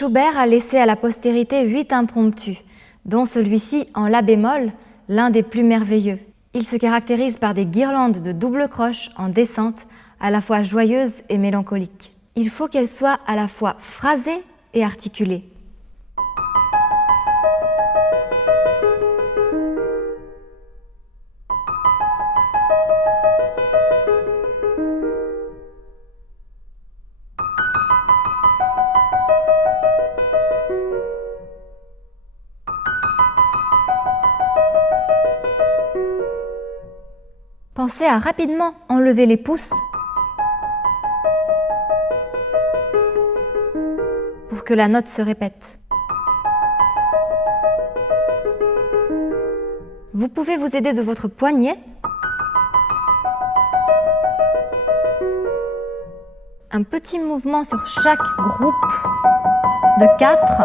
Schubert a laissé à la postérité 8 impromptus, dont celui-ci en la bémol, l'un des plus merveilleux. Il se caractérise par des guirlandes de double croche en descente, à la fois joyeuses et mélancoliques. Il faut qu'elles soient à la fois phrasées et articulées. Pensez à rapidement enlever les pouces pour que la note se répète. Vous pouvez vous aider de votre poignet. Un petit mouvement sur chaque groupe de 4.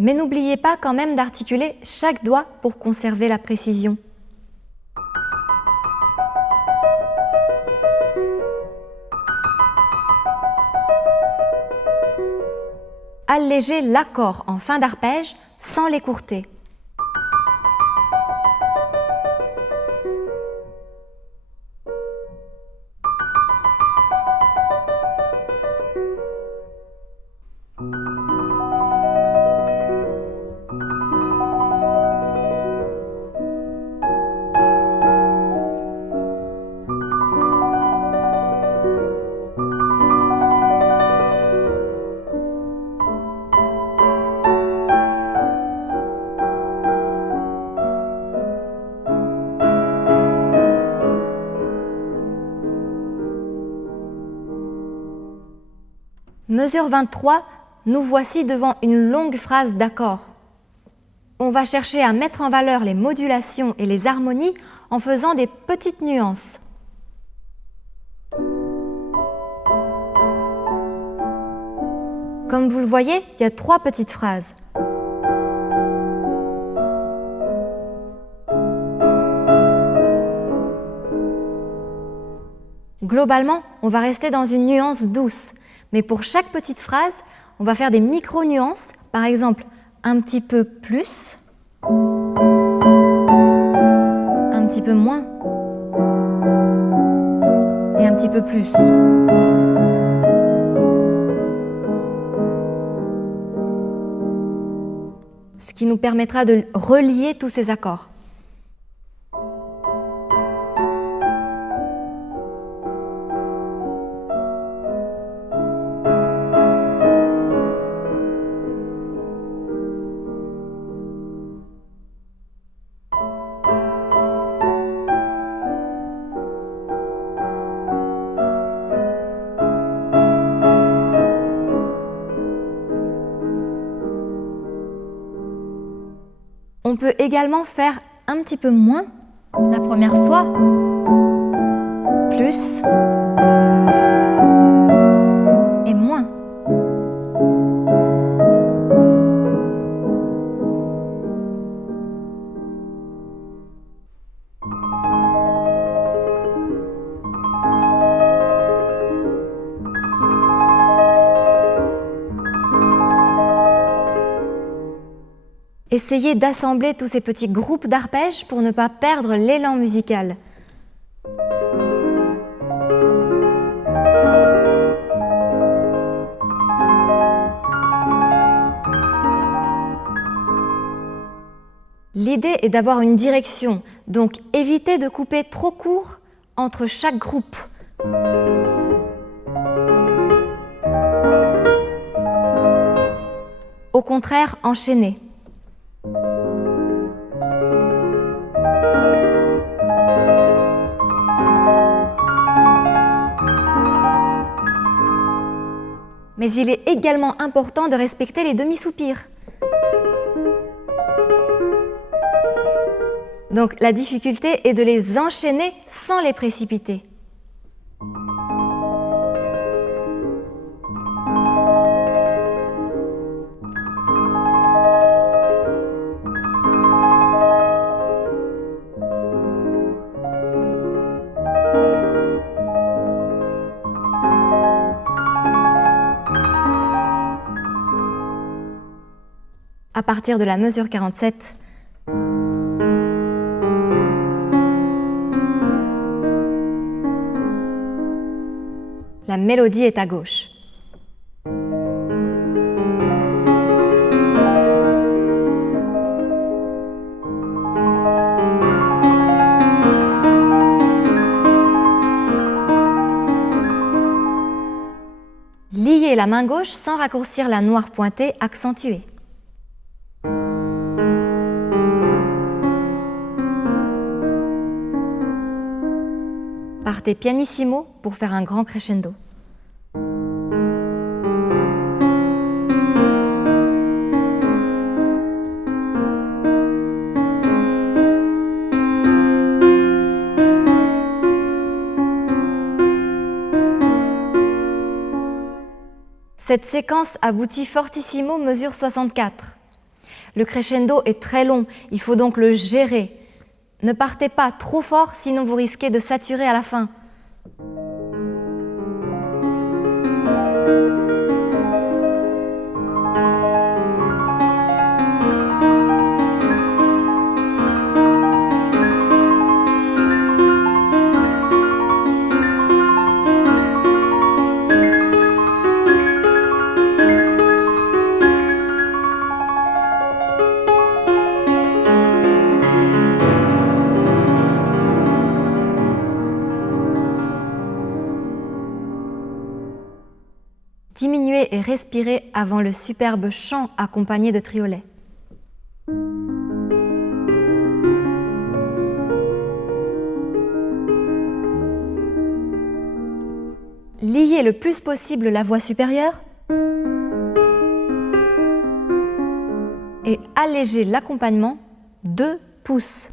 Mais n'oubliez pas quand même d'articuler chaque doigt pour conserver la précision. Allégez l'accord en fin d'arpège sans l'écourter. Mesure 23, nous voici devant une longue phrase d'accords. On va chercher à mettre en valeur les modulations et les harmonies en faisant des petites nuances. Comme vous le voyez, il y a 3 petites phrases. Globalement, on va rester dans une nuance douce. Mais pour chaque petite phrase, on va faire des micro-nuances, par exemple un petit peu plus, un petit peu moins et un petit peu plus. Ce qui nous permettra de relier tous ces accords. On peut également faire un petit peu moins la première fois, plus et moins. Essayez d'assembler tous ces petits groupes d'arpèges pour ne pas perdre l'élan musical. L'idée est d'avoir une direction, donc évitez de couper trop court entre chaque groupe. Au contraire, enchaînez. Mais il est également important de respecter les demi-soupirs. Donc la difficulté est de les enchaîner sans les précipiter. partir de la mesure 47. La mélodie est à gauche. Liez la main gauche sans raccourcir la noire pointée accentuée. Partez pianissimo pour faire un grand crescendo. Cette séquence aboutit fortissimo mesure 64. Le crescendo est très long, il faut donc le gérer. Ne partez pas trop fort, sinon vous risquez de saturer à la fin. Diminuez et respirez avant le superbe chant accompagné de triolets. Liez le plus possible la voix supérieure et allégez l'accompagnement 2 pouces.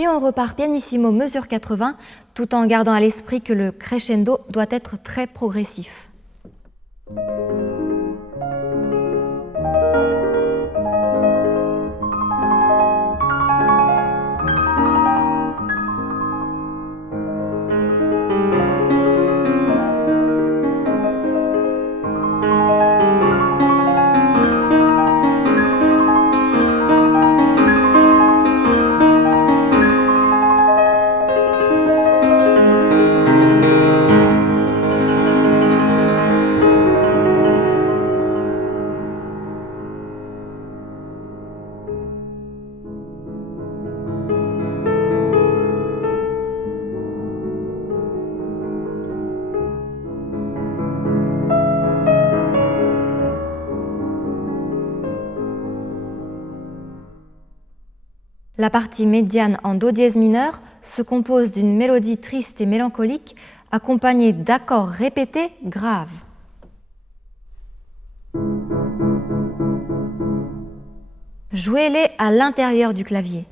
Et on repart pianissimo mesure 80, tout en gardant à l'esprit que le crescendo doit être très progressif. La partie médiane en do dièse mineur se compose d'une mélodie triste et mélancolique accompagnée d'accords répétés graves. Jouez-les à l'intérieur du clavier.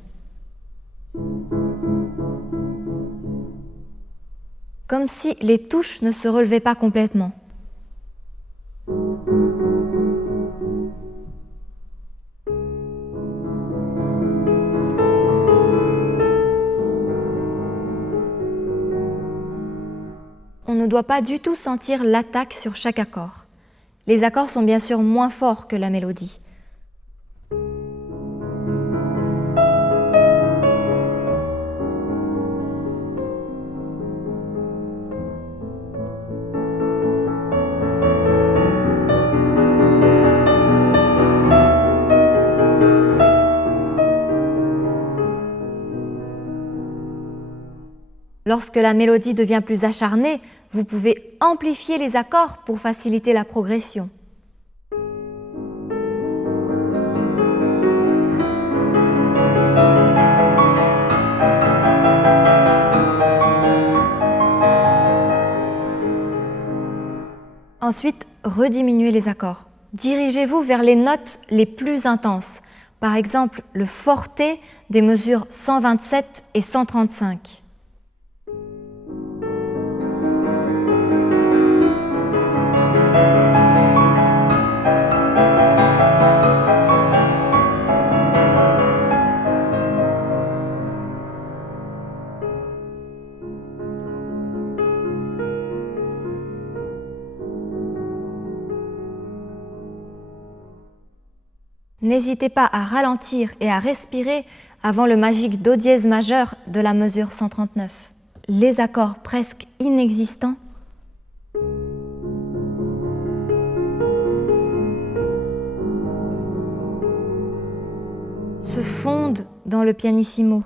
Comme si les touches ne se relevaient pas complètement. On ne doit pas du tout sentir l'attaque sur chaque accord. Les accords sont bien sûr moins forts que la mélodie. Lorsque la mélodie devient plus acharnée, vous pouvez amplifier les accords pour faciliter la progression. Ensuite, rediminuez les accords. Dirigez-vous vers les notes les plus intenses, par exemple le forte des mesures 127 et 135. N'hésitez pas à ralentir et à respirer avant le magique do dièse majeur de la mesure 139. Les accords presque inexistants se fondent dans le pianissimo.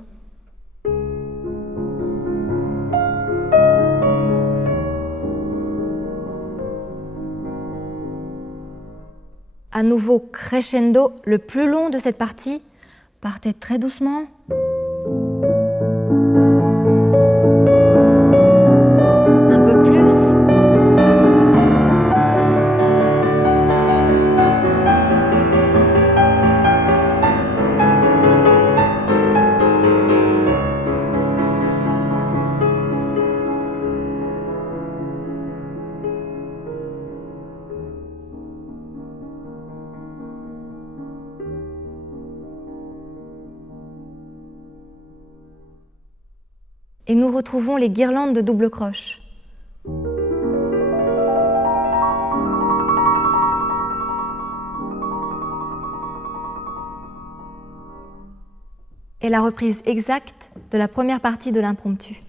À nouveau crescendo, le plus long de cette partie, partez très doucement. Un peu plus. Et nous retrouvons les guirlandes de double croche. Et la reprise exacte de la première partie de l'impromptu.